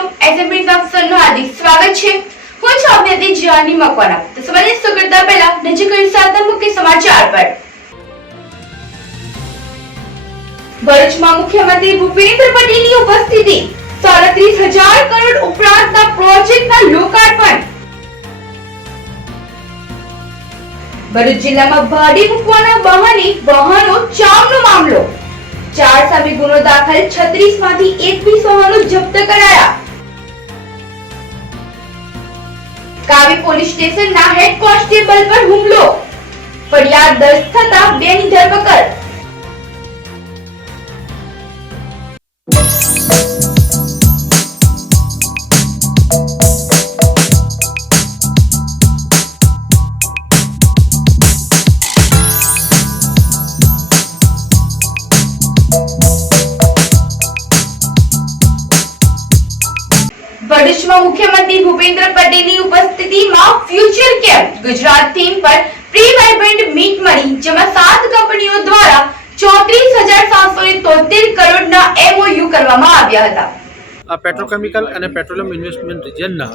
મિત્રો એસએમબી ન્યૂઝનું હાર્દિક સ્વાગત છે। હું છું આપની જાની મકવાના। તો સવારે શરૂ કરતા પહેલા નજર કરી સાતમ મુખ્ય સમાચાર પર। ભરૂચમાં મુખ્યમંત્રી ભૂપેન્દ્ર પટેલની ઉપસ્થિતિ 37,000 કરોડ ઉપરાંતના પ્રોજેક્ટના લોકાર્પણ। ભરૂચ જિલ્લામાં ભાડે મૂકવાના બહાને વાહનો ચામનો મામલો। 4 સામે ગુનો દાખલ, 36 માંથી 21 વાહનો જપ્ત કરાયા। કાવી પોલીસ સ્ટેશનના હેડ કોન્સ્ટેબલ પર હુમલો, ફરિયાદ દર્જ થતા 2 ની ધરપકડ। ભરૂચમાં મુખ્યમંત્રી ભૂપેન્દ્ર પટેલની ઉપસ્થિતિમાં ફ્યુચર કેમ્પ ગુજરાત થીમ પર પ્રી વાઇબ્રન્ટ મીટ મળી, જેમાં 7 કંપનીઓ દ્વારા 34,773 કરોડના MOU કરવામાં આવ્યા હતા। પેટ્રોકેમિકલ અને પેટ્રોલિયમ ઇન્વેસ્ટમેન્ટ રિજનના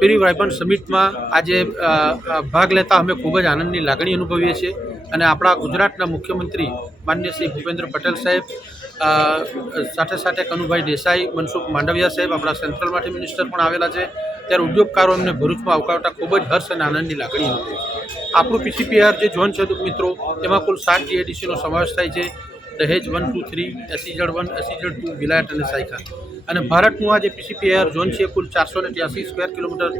પ્રી વાઇબ્રન્ટ સમિટમાં આજે ભાગ લેતા અમે ખૂબ જ આનંદની લાગણી અનુભવીએ છીએ અને આપણા ગુજરાતના મુખ્યમંત્રી માનનીય શ્રી ભૂપેન્દ્ર પટેલ સાહેબ, સાથે સાથે કનુભાઈ દેસાઈ, મનસુખ માંડવિયા સાહેબ, આપણા સેન્ટ્રલમાંથી મિનિસ્ટર પણ આવેલા છે। ત્યારે ઉદ્યોગકારો એમને ભરૂચમાં આવકારતા ખૂબ જ હર્ષ અને આનંદની લાગણી અનુભવે છે। આપણું PCPR જે ઝોન છે મિત્રો, તેમાં કુલ 7 GIDCનો સમાવેશ થાય છે। દહેજ 1, 2, 3, SEZ 1, SEZ 2, વિલાયત અને સાયખા। અને ભારતનું આ જે PCPR ઝોન છે કુલ 483 સ્ક્વેર કિલોમીટર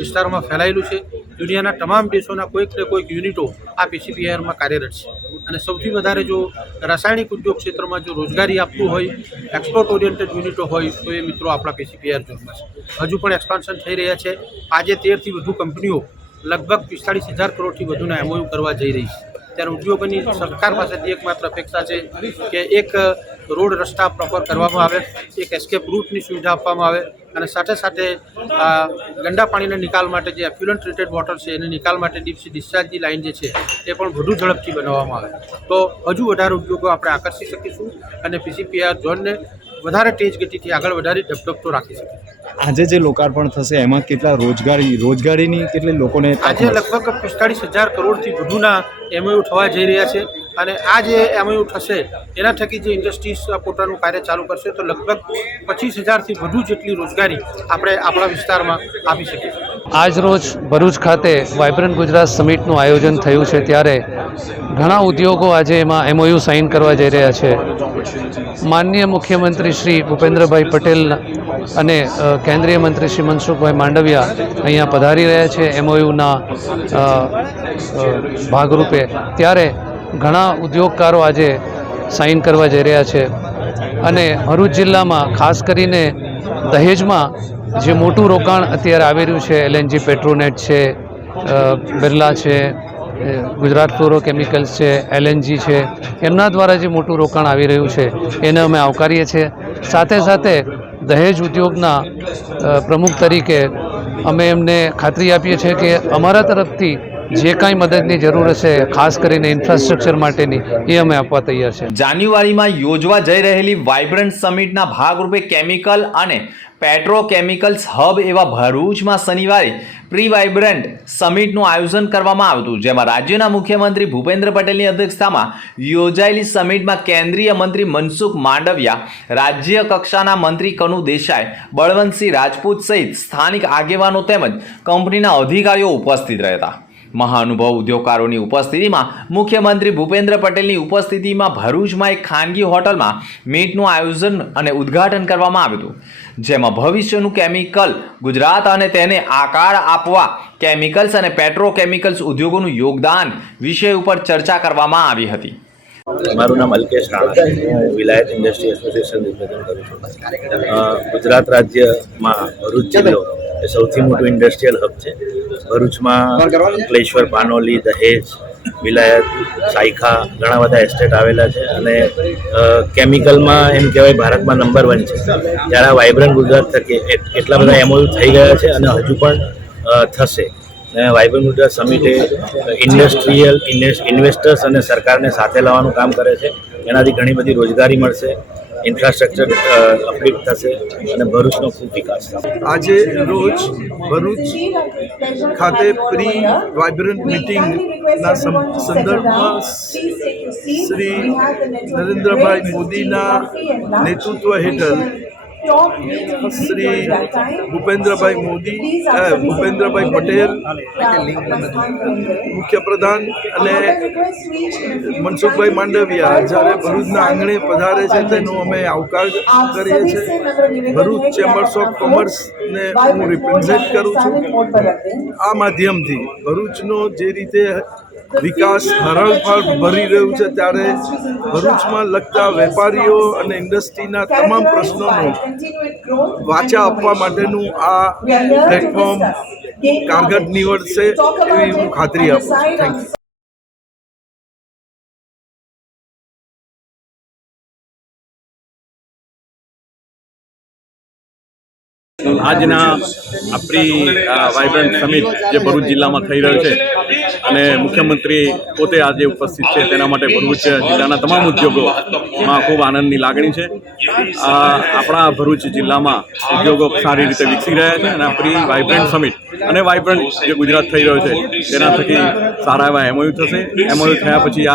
વિસ્તારમાં ફેલાયેલું છે। દુનિયાના તમામ દેશોના કોઈક ને કોઈક યુનિટો આ PCPRમાં કાર્યરત છે અને સૌથી વધારે જો રાસાયણિક ઉદ્યોગ ક્ષેત્રમાં જો રોજગારી આપતું હોય, એક્સપોર્ટ ઓરિએન્ટેડ યુનિટો હોય તો એ મિત્રો આપણા PCPR ઝોનમાં છે। હજુ પણ એક્સપાન્શન થઈ રહ્યા છે। આજે 13થી વધુ કંપનીઓ લગભગ 45,000 કરોડથી વધુના MOU કરવા જઈ રહી છે। ત્યારે ઉદ્યોગોની સરકાર પાસેથી એકમાત્ર અપેક્ષા છે કે એક રોડ રસ્તા પ્રોપર કરવામાં આવે, એક એસ્કેપ રૂટની સુવિધા આપવામાં આવે અને સાથે સાથે ગંદા પાણીના નિકાલ માટે જે એફ્યુલન્ટ ટ્રીટેડ વોટર છે એને નિકાલ માટે ડીપ સી ડિસ્ચાર્જની લાઇન જે છે એ પણ વધુ ઝડપથી બનાવવામાં આવે તો હજુ વધારે ઉદ્યોગો આપણે આકર્ષી શકીશું અને PCPR ઝોનને વધારે તેજ ગતિથી આગળ વધારી ધબધબતો રાખી શકીશું। આજે જે લોકાર્પણ થશે એમાં કેટલા રોજગારીની કેટલી લોકોને આજે લગભગ 45,000 કરોડથી વધુના MOU થવા જઈ રહ્યા છે અને આ જે MOU થશે એના થકી જે ઇન્ડસ્ટ્રીઝ પોતાનું કાર્ય ચાલુ કરશે તો લગભગ 25,000થી વધુ જેટલી રોજગારી આપણે આપણા વિસ્તારમાં આપી શકીશું। આજ રોજ ભરૂચ ખાતે વાઇબ્રન્ટ ગુજરાત સમિટનું આયોજન થયું છે, ત્યારે ઘણા ઉદ્યોગો આજે એમાં MOU સાઇન કરવા જઈ રહ્યા છે। માનનીય મુખ્યમંત્રી શ્રી ભૂપેન્દ્રભાઈ પટેલ અને કેન્દ્રીય મંત્રી શ્રી મનસુખભાઈ માંડવિયા અહીંયા પધારી રહ્યા છે MOUના ભાગરૂપે। ત્યારે ઘણા ઉદ્યોગકારો આજે સાઇન કરવા જઈ રહ્યા છે અને ભરૂચ જિલ્લામાં ખાસ કરીને દહેજમાં જે મોટું રોકાણ અત્યારે આવી રહ્યું છે, LNG પેટ્રોનેટ છે, બિરલા છે, ગુજરાત ફ્લોરોકેમિકલ્સ છે, LNG છે, એમના દ્વારા જે મોટું રોકાણ આવી રહ્યું છે એને અમે આવકારીએ છીએ। સાથે સાથે દહેજ ઉદ્યોગના પ્રમુખ તરીકે અમે એમને ખાતરી આપીએ છીએ કે અમારા તરફથી જે કાંઈ મદદની જરૂર હશે, ખાસ કરીને ઇન્ફ્રાસ્ટ્રક્ચર માટેની, એ અમે આપવા તૈયાર છે। જાન્યુઆરીમાં યોજવા જઈ રહેલી વાઇબ્રન્ટ સમિટના ભાગરૂપે કેમિકલ અને પેટ્રોકેમિકલ્સ હબ એવા ભરૂચમાં શનિવારે પ્રી વાઇબ્રન્ટ સમિટનું આયોજન કરવામાં આવ્યું હતું, જેમાં રાજ્યના મુખ્યમંત્રી ભૂપેન્દ્ર પટેલની અધ્યક્ષતામાં યોજાયેલી સમિટમાં કેન્દ્રીય મંત્રી મનસુખ માંડવિયા, રાજ્ય કક્ષાના મંત્રી કનુ દેસાઈ, બળવંતસિંહ રાજપૂત સહિત સ્થાનિક આગેવાનો તેમજ કંપનીના અધિકારીઓ ઉપસ્થિત રહ્યા હતા। મહાનુભાવ ઉદ્યોગકારોની ઉપસ્થિતિમાં મુખ્યમંત્રી ભૂપેન્દ્ર પટેલની ઉપસ્થિતિમાં ભરૂચમાં એક ખાનગી હોટલમાં મીટનું આયોજન અને ઉદ્ઘાટન કરવામાં આવ્યું હતું, જેમાં ભવિષ્યનું કેમિકલ ગુજરાત અને તેને આકાર આપવા કેમિકલ્સ અને પેટ્રોકેમિકલ્સ ઉદ્યોગોનું યોગદાન વિષય ઉપર ચર્ચા કરવામાં આવી હતી। મારું નામ અલ્કેશ રાણા, હું વિલાયત ઇન્ડસ્ટ્રી એસોસિએશન રિપ્રેઝન્ટ કરું છું। ગુજરાત રાજ્યમાં ભરૂચ જિલ્લો એ સૌથી મોટું ઇન્ડસ્ટ્રીયલ હબ છે। ભરૂચમાં અંકલેશ્વર, પાનોલી, દહેજ, વિલાયત, સાયખા ઘણા બધા એસ્ટેટ આવેલા છે અને કેમિકલમાં એમ કહેવાય ભારતમાં નંબર 1 છે। ત્યારે વાઇબ્રન્ટ ગુજરાત થકી એટલા બધા MOU થઈ ગયા છે અને હજુ પણ થશે। વાઇબ્રન્ટ ગુજરાત સમિટે ઇન્વેસ્ટર્સ અને સરકારને સાથે લાવવાનું કામ કરે છે। એનાથી ઘણી બધી રોજગારી મળશે ઇન્ફ્રાસ્ટ્રક્ચર અપલિફ્ટ થશે અને ભરૂચનો ખૂબ વિકાસ થશે. આજે રોજ ભરૂચ ખાતે પ્રી વાઇબ્રન્ટ મિટિંગના સંદર્ભમાં શ્રી નરેન્દ્રભાઈ મોદીના નેતૃત્વ હેઠળ શ્રી ભૂપેન્દ્રભાઈ પટેલ મુખ્યપ્રધાન અને મનસુખભાઈ માંડવિયા જ્યારે ભરૂચના આંગણે પધારે છે તેનો અમે આવકાર કરીએ છીએ. ભરૂચ ચેમ્બર્સ ઓફ કોમર્સને હું રિપ્રેઝેન્ટ કરું છું. આ માધ્યમથી ભરૂચનો જે રીતે વિકાસ હરણફાળ ભરી રહ્યું છે ત્યારે ભરૂચમાં લગતા વેપારીઓ અને ઇન્ડસ્ટ્રીના તમામ પ્રશ્નોનો વાચા આપવા માટેનું આ પ્લેટફોર્મ કારગર નીવડશે એવી હું ખાતરી આપું છું. Thank you. આજના આ પ્રી વાઇબ્રન્ટ સમિટ જે ભરૂચ જિલ્લામાં થઈ રહ્યો છે અને મુખ્યમંત્રી પોતે આજે ઉપસ્થિત છે તેના માટે ભરૂચ જિલ્લાના તમામ ઉદ્યોગોમાં ખૂબ આનંદની લાગણી છે. આપણા ભરૂચ જિલ્લામાં ઉદ્યોગો સારી રીતે વિકસી રહ્યા છે અને આ પ્રી વાઇબ્રન્ટ સમિટ અને વાઇબ્રન્ટ જે ગુજરાત થઈ રહ્યો છે તેના થકી સારા એવા એમઓયુ થશે. એમઓયુ થયા પછી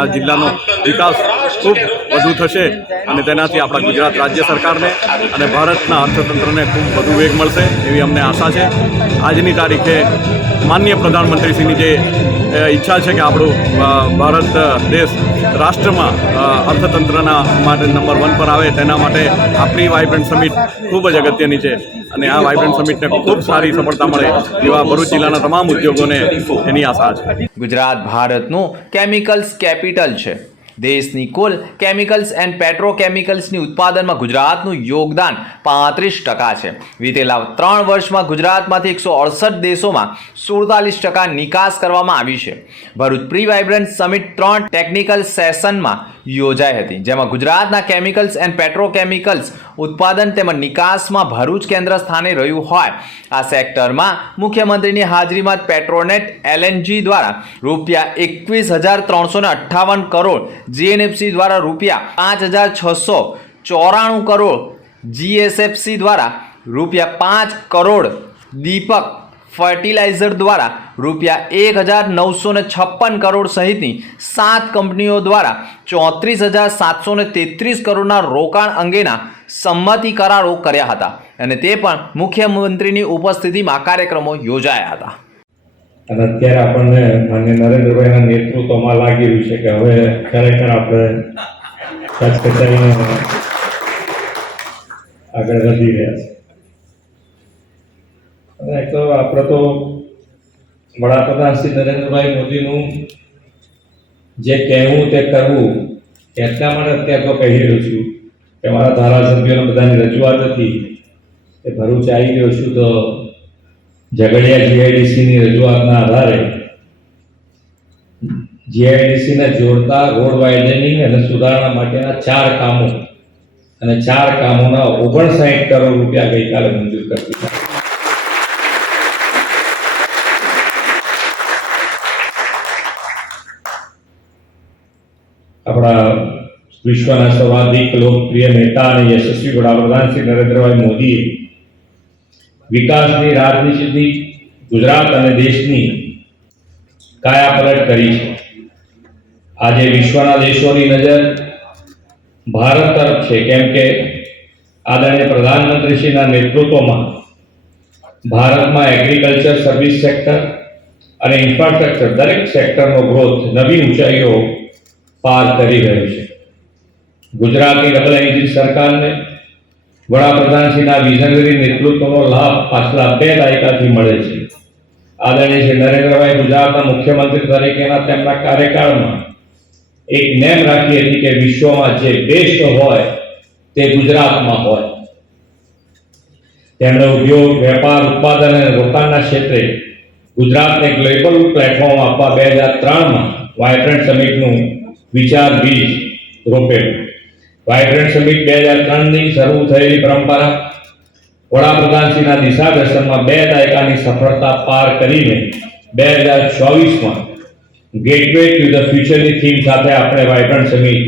આ જિલ્લાનો વિકાસ ખૂબ વધુ થશે અને તેનાથી આપણા ગુજરાત રાજ્ય સરકારને અને ભારતના અર્થતંત્રને ખૂબ વધુ વેગ મળશે એવી અમને આશા છે. આજની તારીખે માનનીય પ્રધાનમંત્રીશ્રીની જે ઈચ્છા છે કે આપણું ભારત દેશ રાષ્ટ્રમાં અર્થતંત્રના માટે નંબર 1 પર આવે તેના માટે આ પ્રી વાઇબ્રન્ટ સમિટ ખૂબ જ અગત્યની છે અને આ વાઇબ્રન્ટ સમિટને ખૂબ સારી સફળતા મળે એવા ભરૂચ જિલ્લાના તમામ ઉદ્યોગોને એની આશા છે. ગુજરાત ભારતનું કેમિકલ્સ કેપિટલ છે. દેશની કુલ કેમિકલ્સ એન્ડ પેટ્રોકેમિકલ્સની ઉત્પાદનમાં ગુજરાતનું યોગદાન 35% છે. વિતેલા 3 વર્ષમાં ગુજરાતમાંથી 168 દેશોમાં 47% નિકાસ કરવામાં આવી છે. Bharuch pre vibrant summit 3 technical સેશનમાં યોજાઈ હતી, જેમાં ગુજરાતના કેમિકલ્સ એન્ડ પેટ્રોકેમિકલ્સ ઉત્પાદન તેમજ નિકાસમાં ભરૂચ કેન્દ્ર સ્થાને રહ્યું હોય. આ સેક્ટરમાં મુખ્યમંત્રીની હાજરીમાં પેટ્રોનેટ એલએનજી દ્વારા ₹21,358 કરોડ, જીએનએફસી દ્વારા ₹5,694 કરોડ, જીએસએફસી દ્વારા ₹5 કરોડ, દીપક ફર્ટિલાઇઝર દ્વારા ₹1,956 કરોડ સહિતની 7 કંપનીઓ દ્વારા 34,733 કરોડના રોકાણ અંગેના સંમતિ કરારો કર્યા હતા અને તે પણ મુખ્યમંત્રીની ઉપસ્થિતિમાં કાર્યક્રમો યોજાયા હતા. અને અત્યારે આપણને માન્ય નરેન્દ્રભાઈના નેતૃત્વમાં લાગી રહ્યું છે કે હવે ખરેખર આપણે કચ્છ કચેરીને આગળ વધી રહ્યા છે. અને એક તો આપણે તો વડાપ્રધાન શ્રી નરેન્દ્રભાઈ મોદીનું જે કહેવું તે કરવું એટલા માટે અત્યારે તો કહી રહ્યો છું કે મારા ધારાસભ્યોને બધાની રજૂઆત હતી કે ભરૂચ આવી ગયો છું તો ઝઘડિયા જીઆઈડીસીની રજૂઆતના આધારે જીઆઈડીસીને જોડતા રોડ વાઇડનિંગ અને સુધારણા માટેના 4 કામો અને 4 કામોના 59 કરોડ રૂપિયા ગઈકાલે મંજૂર કરી દીધા. આપણા વિશ્વના સર્વાધિક લોકપ્રિય નેતા અને યશસ્વી વડાપ્રધાન શ્રી નરેન્દ્રભાઈ મોદીએ વિકાસની રાજનીતિથી ગુજરાત અને દેશની કાયાપલટ કરી છે. આજે વિશ્વના દેશોની નજર ભારત તરફ છે, કેમ કે આદરણીય પ્રધાનમંત્રીશ્રીના નેતૃત્વમાં ભારતમાં એગ્રીકલ્ચર, સર્વિસ સેક્ટર અને ઇન્ફ્રાસ્ટ્રક્ચર દરેક સેક્ટરનો ગ્રોથ નવી ઊંચાઈઓ પાર કરી રહ્યું છે. ગુજરાતની ડબલ એન્જિન સરકારને વડાપ્રધાનશ્રીના વિઝનરી નેતૃત્વનો લાભ પાછલા 2 દાયકાથી મળે છે. આદરણીય શ્રી નરેન્દ્રભાઈ ગુજરાતના મુખ્યમંત્રી તરીકેના તેમના કાર્યકાળમાં એક નેમ રાખી હતી કે વિશ્વમાં જે બેસ્ટ હોય તે ગુજરાતમાં હોય. તેમણે ઉદ્યોગ, વેપાર, ઉત્પાદન અને રોકાણના ક્ષેત્રે ગુજરાતને ગ્લોબલ પ્લેટફોર્મ આપવા 2003માં વાઇબ્રન્ટ સમિટનું વિચાર બીજ રોપેલું. વાઇબ્રન્ટ સમિટ 2003ની શરૂ થયેલી પરંપરા વડાપ્રધાનશ્રીના દિશાદર્શનમાં 2 દાયકાની સફળતા પાર કરીને 2024માં ગેટવે ટુ ધ ફ્યુચરની થીમ સાથે આપણે વાઇબ્રન્ટ સમિટ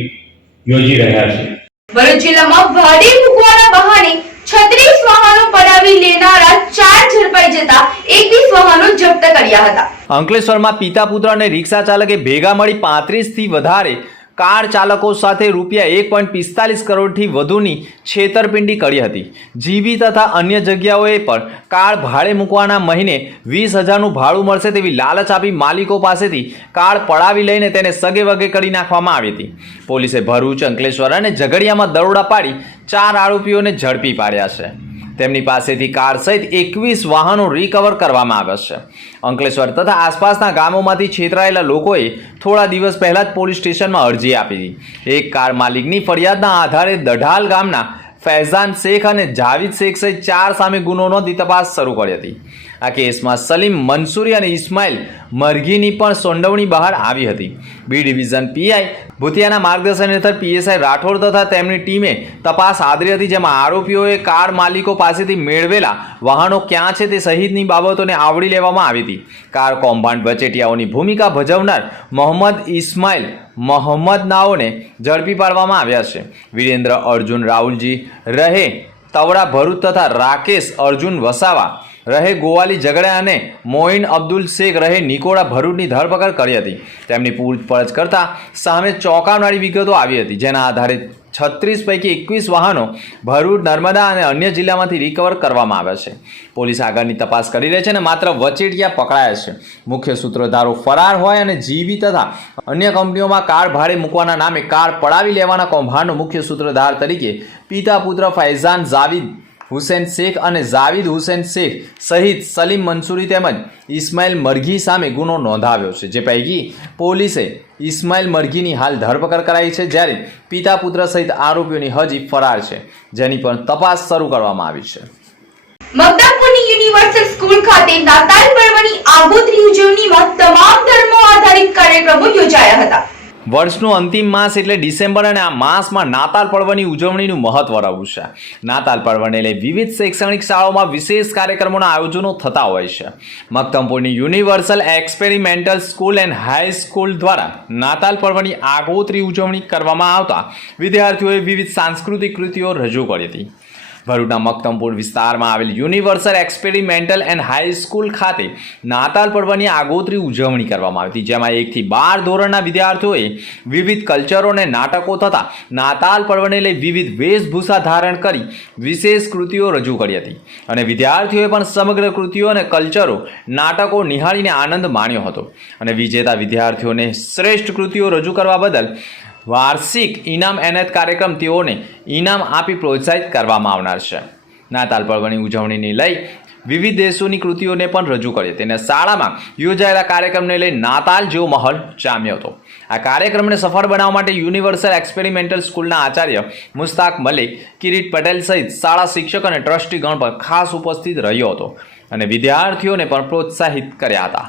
યોજી રહ્યા છીએ. ભરૂચ જિલ્લામાં ભાડે મૂકવાના બહાને 36 વાહનો પડાવી લેનારા 4 ઝડપાઈ જતા 21 વાહનો જપ્ત કર્યા હતા. અંકલેશ્વરમાં પિતા પુત્ર અને રિક્ષા ચાલકે ભેગા મળી 35 થી વધારે કાર ચાલકો સાથે રૂપિયા 1.45 કરોડથી વધુની છેતરપિંડી કરી હતી. જીબી તથા અન્ય જગ્યાઓએ પણ કાર ભાડે મૂકવાના મહિને 20,000નું ભાડું મળશે તેવી લાલચ આપી માલિકો પાસેથી કાર પડાવી લઈને તેને સગે વગે કરી નાખવામાં આવી હતી. પોલીસે ભરૂચ, અંકલેશ્વર અને ઝઘડિયામાં દરોડા પાડી 4 આરોપીઓને ઝડપી પાડ્યા છે. તેમની પાસેથી કાર સહિત 21 વાહનો રિકવર કરવામાં આવ્યા છે. અંકલેશ્વર તથા આસપાસના ગામોમાંથી છેતરાયેલા લોકોએ થોડા દિવસ પહેલા જ પોલીસ સ્ટેશનમાં અરજી આપી હતી. એક કાર માલિકની ફરિયાદના આધારે દઢાલ ગામના ફૈઝાન શેખ અને જાવીદ શેખ સહિત 4 સામે ગુનો નોંધી તપાસ શરૂ કરી હતી. આ કેસમાં સલીમ મંસૂરી અને ઇસ્માઇલ મરઘીની પણ સંડોવણી બહાર આવી હતી. બી ડિવિઝન પીઆઈ ભૂતિયાના માર્ગદર્શન હેઠળ પીએસઆઈ રાઠોડ તથા તેમની ટીમે તપાસ આદરી હતી, જેમાં આરોપીઓએ કાર માલિકો પાસેથી મેળવેલા વાહનો ક્યાં છે તે સહિતની બાબતોને આવરી લેવામાં આવી હતી. કાર કૌભાંડ વચેટિયાઓની ભૂમિકા ભજવનાર મોહમ્મદ ઇસ્માઇલ મોહમ્મદ નાઓને ઝડપી પાડવામાં આવ્યા છે. વીરેન્દ્ર અર્જુન રાહુલજી રહે તવડા ભરૂચ તથા રાકેશ અર્જુન વસાવા રહે ગોવાલી ઝઘડા અને મોઇન અબ્દુલ શેખ રહે નિકોડા ભરૂચની ધરપકડ કરી હતી. તેમની પૂછપરછ કરતા સામે ચોંકાવનારી વિગતો આવી હતી, જેના આધારે 36 પૈકી 21 વાહનો ભરૂચ, નર્મદા અને અન્ય જિલ્લામાંથી રિકવર કરવામાં આવ્યા છે. પોલીસ આગળની તપાસ કરી રહી છે અને માત્ર વચેટિયા પકડાયા છે. મુખ્ય સૂત્રધારો ફરાર હોય અને જીબી તથા અન્ય કંપનીઓમાં કાર ભાડે મૂકવાના નામે કાર પડાવી લેવાના કૌભાંડનો મુખ્ય સૂત્રધાર તરીકે પિતા પુત્ર ફૈઝાન જાવીદ હુસેન શેખ અને જાવીદ હુસેન શેખ સહિત સલીમ મંસૂરી તેમજ ઇસ્માઇલ મરઘી સામે ગુનો નોંધાવ્યો છે. જે પૈકી પોલીસે ઇસ્માઇલ મરઘીની હાલ ધરપકડ કરાઈ છે, જ્યારે પિતા પુત્ર સહિત આરોપીઓની હજી ફરાર છે, જેની પણ તપાસ શરૂ કરવામાં આવી છે. મગદાપુરની યુનિવર્સલ સ્કૂલ ખાતે નાતાલ પર્વની આગોતરી ઉજવણીમાં તમામ ધર્મો આધારિત કાર્યક્રમો યોજાયા હતા. વર્ષનું અંતિમ માસ એટલે ડિસેમ્બર અને આ માસમાં નાતાલ પર્વની ઉજવણીનું મહત્વ રહ્યું છે. નાતાલ પર્વને લઈ વિવિધ શૈક્ષણિક શાળાઓમાં વિશેષ કાર્યક્રમોના આયોજનો થતા હોય છે. મક્તમપુરની universal experimental school and high school દ્વારા નાતાલ પર્વની આગોતરી ઉજવણી કરવામાં આવતા વિદ્યાર્થીઓએ વિવિધ સાંસ્કૃતિક કૃતિઓ રજૂ કરી હતી. ભરૂચના મક્તમપુર વિસ્તારમાં આવેલ universal experimental and high school ખાતે નાતાલ પર્વની આગોતરી ઉજવણી કરવામાં આવી હતી, જેમાં 1 થી 12 ધોરણના વિદ્યાર્થીઓએ વિવિધ કલ્ચરો અને નાટકો તથા નાતાલ પર્વને લઈ વિવિધ વેશભૂષા ધારણ કરી વિશેષ કૃતિઓ રજૂ કરી હતી અને વિદ્યાર્થીઓએ પણ સમગ્ર કૃતિઓ અને કલ્ચરો નાટકો નિહાળીને આનંદ માણ્યો હતો અને વિજેતા વિદ્યાર્થીઓને શ્રેષ્ઠ કૃતિઓ રજૂ કરવા બદલ વાર્ષિક ઇનામ એનાયત કાર્યક્રમ તેઓને ઇનામ આપી પ્રોત્સાહિત કરવામાં આવનાર છે. નાતાલ પર્વની ઉજવણીને લઈ વિવિધ દેશોની કૃતિઓને પણ રજૂ કરી હતી અને શાળામાં યોજાયેલા કાર્યક્રમને લઈ નાતાલ જેવો માહોલ જામ્યો હતો. આ કાર્યક્રમને સફળ બનાવવા માટે યુનિવર્સલ એક્સપેરિમેન્ટલ સ્કૂલના આચાર્ય મુસ્તાક મલિક, કિરીટ પટેલ સહિત શાળા શિક્ષક અને ટ્રસ્ટીગણ પણ ખાસ ઉપસ્થિત રહ્યો હતો અને વિદ્યાર્થીઓને પણ પ્રોત્સાહિત કર્યા હતા.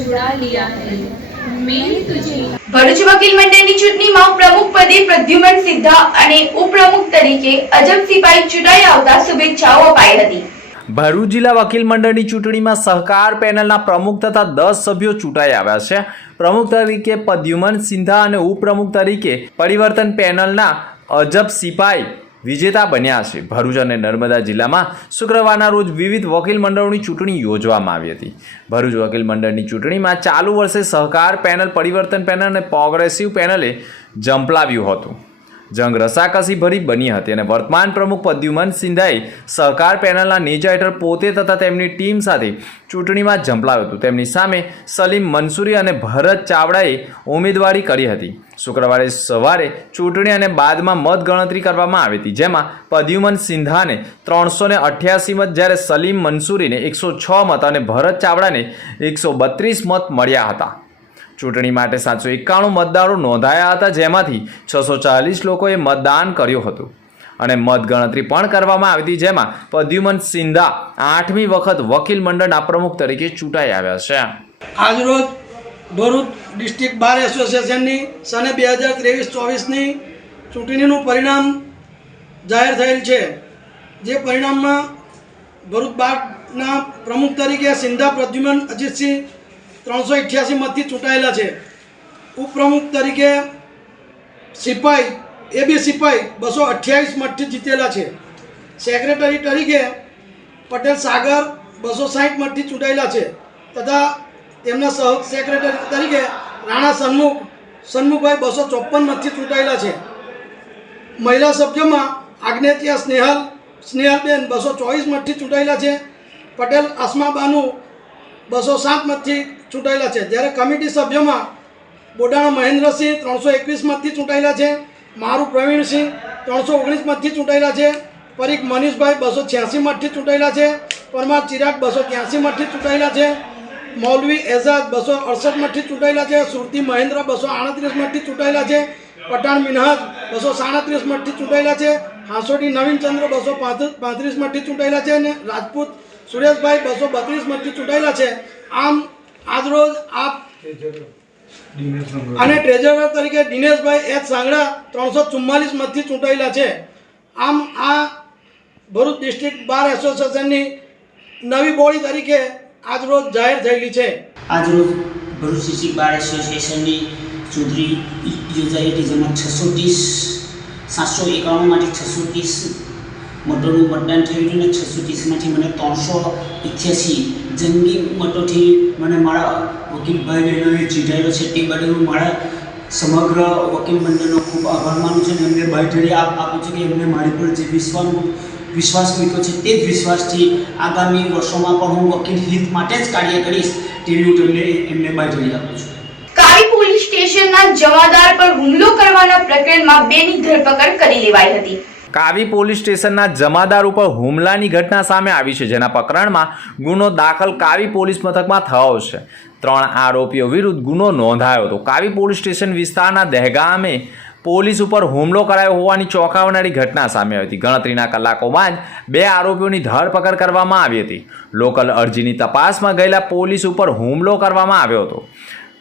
जुड़ा लिया है। मैंने तुझे ભરૂચ વકીલ મંડળની ચૂંટણીમાં પ્રમુખ પદે પ્રદ્યુમન સિદ્ધા અને ઉપપ્રમુખ તરીકે અજબ સિપાઈ ચૂંટાઈ આવતા શુભેચ્છાઓ અપાઈ હતી। ભરૂચ જિલ્લા વકીલ મંડળની ચૂંટણીમાં સહકાર પેનલના પ્રમુખ તથા 10 સભ્યો ચૂંટાઈ આવ્યા છે। પ્રમુખ તરીકે પ્રદ્યુમન સિંધા અને ઉપપ્રમુખ તરીકે પરિવર્તન પેનલના અજબ સિપાઈ વિજેતા બન્યા છે। ભરૂચ અને નર્મદા જિલ્લામાં શુક્રવારના રોજ વિવિધ વકીલ મંડળોની ચૂંટણી યોજવામાં આવી હતી। ભરૂચ વકીલ મંડળની ચૂંટણીમાં ચાલુ વર્ષે સહકાર પેનલ, પરિવર્તન પેનલ અને પ્રોગ્રેસિવ પેનલે ઝંપલાવ્યું હતું। જંગ રસાકસી ભરી બની હતી અને વર્તમાન પ્રમુખ પ્રદ્યુમન સિંધાએ સહકાર પેનલના નેજા હેઠળ પોતે તથા તેમની ટીમ સાથે ચૂંટણીમાં ઝંપલાવ્યું હતું। તેમની સામે સલીમ મંસૂરી અને ભરત ચાવડાએ ઉમેદવારી કરી હતી। શુક્રવારે સવારે ચૂંટણી અને બાદમાં મતગણતરી કરવામાં આવી હતી, જેમાં પ્રદ્યુમન સિંધાને 388 મત, જ્યારે સલીમ મંસૂરીને 106 મત અને ભરત ચાવડાને 132 મત મળ્યા હતા। ચૂંટણી માટે 791 મતદારો નોંધાયા હતા, જેમાંથી 640 લોકોએ મતદાન કર્યું હતું અને મતગણતરી પણ કરવામાં આવી હતી, જેમાં પ્રદ્યુમન સિંધા 8મી વખત વકીલ મંડળના પ્રમુખ તરીકે ચૂંટાઈ આવ્યા છે। આજરોજ ભરૂચ ડિસ્ટ્રિક્ટ બાર એસોસિએશનની સને 2023-24ની ચૂંટણીનું પરિણામ જાહેર થયેલ છે। જે પરિણામમાં ભરૂચ બારના પ્રમુખ તરીકે સિંધા પ્રદ્યુમન અજીતસિંહ 388 મતથી ચૂંટાયેલા છે। ઉપપ્રમુખ તરીકે સિપાઈ એબી સિપાઈ 228 મતથી જીતેલા છે। સેક્રેટરી તરીકે પટેલ સાગર 260 મતથી ચૂંટાયેલા છે તથા તેમના સહ સેક્રેટરી તરીકે રાણા સન્મુખભાઈ 254 મતથી ચૂંટાયેલા છે। મહિલા સભ્યોમાં આજ્ઞેત્યા સ્નેહલબેન 224 મતથી ચૂંટાયેલા છે। પટેલ અસ્માબાનુ 207 મતથી ચૂંટાયેલા છે। જ્યારે કમિટી સભ્યોમાં બોડાણા મહેન્દ્રસિંહ 321 મતથી ચૂંટાયેલા છે। મારું પ્રવીણસિંહ 319 મતથી ચૂંટાયેલા છે। પરીખ મનીષભાઈ 286 મતથી ચૂંટાયેલા છે। પરમાર ચિરાગ 283 મતથી ચૂંટાયેલા છે। મૌલવી એઝાદ 268 મતથી ચૂંટાયેલા છે। સુરતી મહેન્દ્ર 238 મતથી ચૂંટાયેલા છે। પઠાણ મિનહાજ 237 મતથી ચૂંટાયેલા છે। હાંસોટી નવીનચંદ્ર 235 મતથી ચૂંટાયેલા છે અને રાજપૂત સુરેશભાઈ 232 મતથી ચૂંટાયેલા છે। આમ આજરોજ અને ટ્રેઝરર તરીકે દિનેશભાઈ એચ સાંગડા 344 મતથી ચૂંટાયેલા છે। આમ આ ભરૂચ ડિસ્ટ્રિક્ટ બાર એસોસિએશનની નવી બોડી તરીકે આજરોજ જાહેર થયેલી છે। આજરોજ ભરૂચ ડિસ્ટ્રિક્ટ બાર એસોસિએશનની ચૂંટણી યોજાઈ હતી, જેમાં 791માંથી 630 મતોનું મતદાન થયું હતું અને 630માંથી મને 388 જંગી મતોથી મને મારા વકીલ ભાઈ બહેનોએ જીતાડ્યો છે। તે બદલ હું મારા સમગ્ર વકીલ મંડળનો ખૂબ આભાર માનું છું અને એમને બાંયધરી આપું છું કે એમને મારી પર જે વિશ્વાસ મૂક્યો છે તે જ વિશ્વાસથી આગામી વર્ષોમાં પણ હું વકીલ હિત માટે જ કાર્ય કરીશ તેવી હું એમને બાંયધરી આપું છું। કાવી પોલીસ સ્ટેશનના જમાદાર પર હુમલો કરવાના પ્રકરણમાં 2ની ધરપકડ કરી લેવાઈ હતી। કાવી પોલીસ સ્ટેશનના જમાદાર ઉપર હુમલાની ઘટના સામે આવી છે, જેના પ્રકરણમાં ગુનો દાખલ કાવી પોલીસ મથકમાં થયો છે। 3 આરોપીઓ વિરુદ્ધ ગુનો નોંધાયો હતો। કાવી પોલીસ સ્ટેશન વિસ્તારના દહેગામે પોલીસ ઉપર હુમલો કરાયો હોવાની ચોંકાવનારી ઘટના સામે આવી હતી। ગણતરીના કલાકોમાં જ 2 આરોપીઓની ધરપકડ કરવામાં આવી હતી। લોકલ અરજીની તપાસમાં ગયેલા પોલીસ ઉપર હુમલો કરવામાં આવ્યો હતો।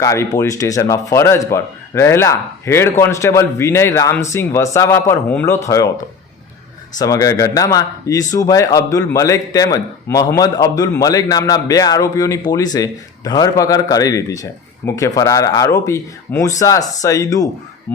કાવી પોલીસ સ્ટેશનમાં ફરજ પર રહેલા હેડ કોન્સ્ટેબલ વિનય રામસિંહ વસાવા પર હુમલો થયો હતો। સમગ્ર ઘટનામાં ઈસુભાઈ અબ્દુલ મલેક તેમજ મોહમ્મદ અબ્દુલ મલેક નામના 2 આરોપીઓની પોલીસે ધરપકડ કરી લીધી છે। મુખ્ય ફરાર આરોપી મુસા સઈદુ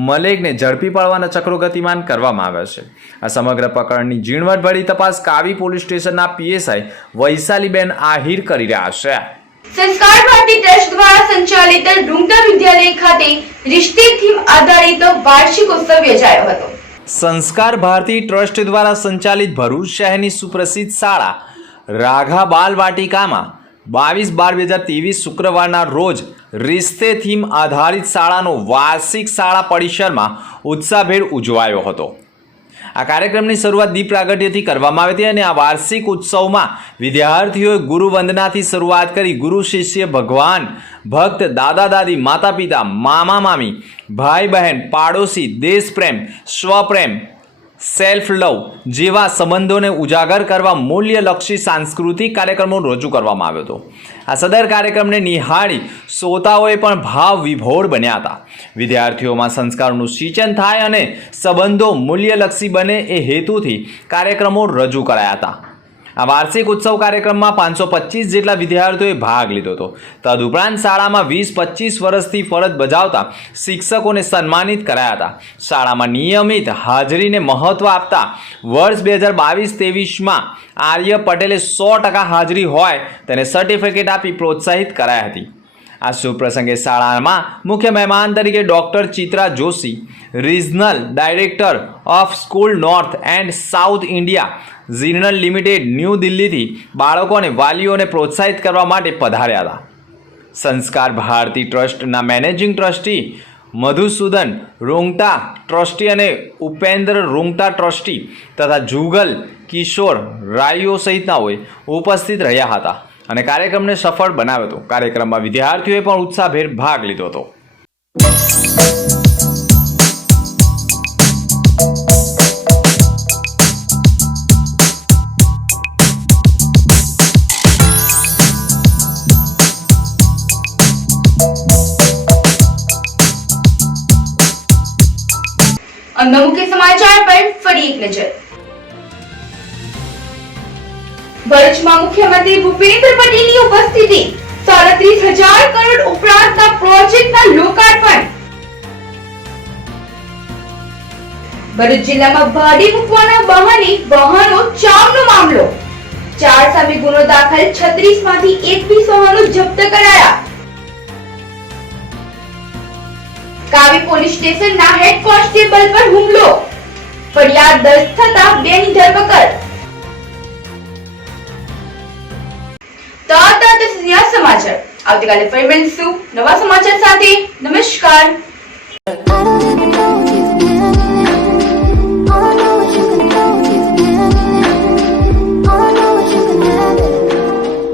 મલેકને ઝડપી પાડવાના ચક્રો ગતિમાન કરવામાં આવ્યા છે। આ સમગ્ર પ્રકરણની ઝીણવટભરી તપાસ કાવી પોલીસ સ્ટેશનના પીએસઆઈ વૈશાલીબેન આહિર કરી રહ્યા છે। સંસ્કાર ભારતી ટ્રસ્ટ દ્વારા સંચાલિત ઢુંગટા વિદ્યાલય ખાતે રિશ્તે થીમ આધારિત વાર્ષિક ઉત્સવ યોજાયો હતો। સંસ્કાર ભારતી ટ્રસ્ટ દ્વારા સંચાલિત ભરૂચ શહેરની સુપ્રસિદ્ધ શાળા રાઘા બાલ વાટિકામાં 22/12/2023 શુક્રવારના રોજ રિશ્તે થીમ આધારિત શાળાનો વાર્ષિક શાળા પરિસરમાં ઉત્સાહભેર ઉજવાયો હતો। આ કાર્યક્રમની શરૂઆત દીપ પ્રાગટ્યથી કરવામાં આવી હતી અને આ વાર્ષિક ઉત્સવમાં વિદ્યાર્થીઓએ ગુરુવંદનાથી શરૂઆત કરી ગુરુ શિષ્ય ભગવાન ભક્ત દાદા દાદી માતા પિતા મામા મામી ભાઈ બહેન પાડોશી દેશ પ્રેમ સ્વપ્રેમ સેલ્ફ લવ જેવા સંબંધોને ઉજાગર કરવા મૂલ્યલક્ષી સાંસ્કૃતિક કાર્યક્રમો રજૂ કરવામાં આવ્યો હતો. આ સદર કાર્યક્રમને નિહાળી શ્રોતાઓએ પણ ભાવ વિભોર બન્યા હતા. વિદ્યાર્થીઓમાં સંસ્કારોનું સિંચન થાય અને સંબંધો મૂલ્યલક્ષી બને એ હેતુથી કાર્યક્રમો રજૂ કરાયા હતા. આ વાર્ષિક ઉત્સવ કાર્યક્રમમાં 525 જેટલા વિદ્યાર્થીઓએ ભાગ લીધો હતો. તદુપરાંત શાળામાં 20-25 વર્ષથી ફરજ બજાવતા શિક્ષકોને સન્માનિત કરાયા હતા. શાળામાં નિયમિત હાજરીને મહત્વ આપતા વર્ષ 2022-23માં આર્ય પટેલે 100% હાજરી હોય તેને સર્ટિફિકેટ આપી પ્રોત્સાહિત કરાઈ હતી. આ શુભ પ્રસંગે શાળામાં મુખ્ય મહેમાન તરીકે doctor Chitra Joshi, regional director of school north and south India zonal limited, new દિલ્હીથી બાળકો અને વાલીઓને પ્રોત્સાહિત કરવા માટે પધાર્યા હતા. સંસ્કાર ભારતી ટ્રસ્ટના મેનેજિંગ ટ્રસ્ટી મધુસૂદન રોંગટા ટ્રસ્ટી અને ઉપેન્દ્ર રોંગટા ટ્રસ્ટી તથા જુગલ કિશોર રાયો સહિતનાઓએ ઉપસ્થિત રહ્યા હતા અને કાર્યક્રમને સફળ બનાવ્યો હતો. કાર્યક્રમમાં વિદ્યાર્થીઓએ પણ ઉત્સાહભેર ભાગ લીધો હતો. अन्य मुख्य समाचार पर फरी एक नजर। ભરૂચમાં મુખ્યમંત્રી ભૂપેન્દ્ર પટેલની ઉપસ્થિતિ 37,000 કરોડ ઉપરાંતના પ્રોજેક્ટના લોકાર્પણ। ભરૂચ જિલ્લામાં ભાડે મૂકવાના બહાને વાહનો ચામનો મામલો। 4 સામે ગુનો દાખલ, 36 માંથી 21 વાહનો જપ્ત કરાયા। કાવી પોલીસ સ્ટેશનના હેડ કોન્સ્ટેબલ પર હુમલો, ફરિયાદ દર્જ થતા 2 ની ધરપકડ। તો આ હતા સમાચાર। આવતીકાલે ફરી મળીશું નવા સમાચાર સાથે। નમસ્કાર।